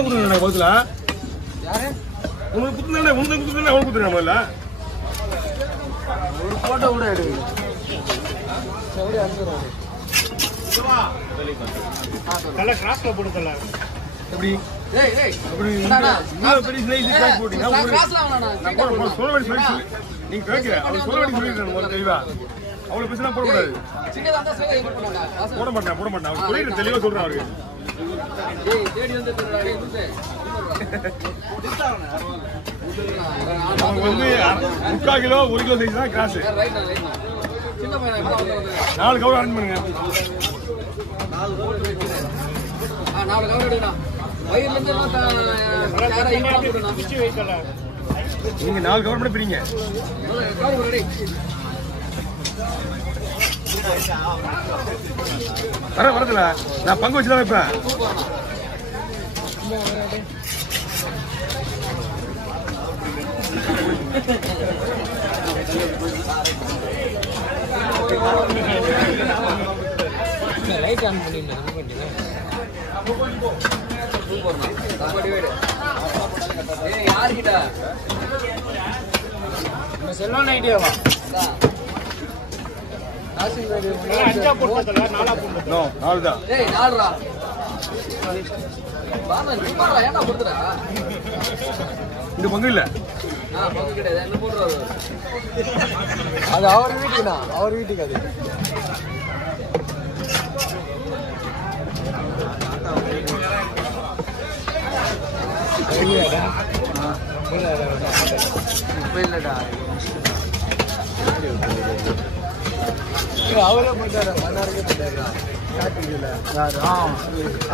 கரெக்டா கொடுங்க பக்கத்துல யாரு உங்களுக்கு குத்துனா உங்களுக்கு குத்துனா அவங்களுக்கு குத்துறேன் முதல்ல ஒரு போட்டோ கூட எடுங்க செவடி அனுப்புறோம் கல்ல கிராஸ்ல போடுதல்ல எப்படி ஏய் ஏய் அப்படி இந்த பெரிய ஸ்லைஸ் கிராஸ் போடுங்க கிராஸ்ல வேணாம் நான் சொல்ல நீங்க கேக்குற அவர் சொல்ல வேண்டிய சொல்லிடுறேன் முதல்ல தெளிவா அவ்வளவு பேசினா போட கூடாது சின்னதா இருந்தா சேவை ஏற்பாடு பண்ணுங்க போட மாட்டேன் அவர் சொல்லிடுறேன் தெளிவா சொல்றேன் அவருக்கு ஏய் தேடி வந்து திருடாடே வந்து அவங்க வந்து 3/4 கிலோ 1 கிலோ சைஸ் தான் கிராஸ் ரைட் சின்ன பையன் இப்ப வந்து 4 கவர் அரேஞ்ச் பண்ணுங்க 4 போட்டு வைக்கிறேன் 4 கவர் எடுடா வயிறுல இருந்து யாரா இங்க போடுனா பிச்சி வைக்கல நீங்க 4 கவர் மட்டும் பிரிங்க கவர் ரெடி வரதுல நான் பங்கு வச்சு தான் வைப்பேன் லைட் ஆன் பண்ணிங்க ஏய் யார் கிட்ட நம்ம செல்லோன் ஐடியாவா அஞ்சா போட்டதல்ல நாலா போட்டது நோ 4 தான் ஏய் 4 ரா பாமா நீ பாறா ஏன்டா போடுறா இந்த பங்கு இல்ல பங்கு கிடையாது என்ன போடுறாரு அது அவர் வீட்டுனா அவர் வீட்டுக்கு அது இல்லடா அவரே போட்டாரு மன்னாருக்கு போட்டாரு காட்டுல யாரு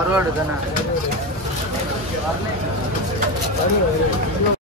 அறுவாடு தானே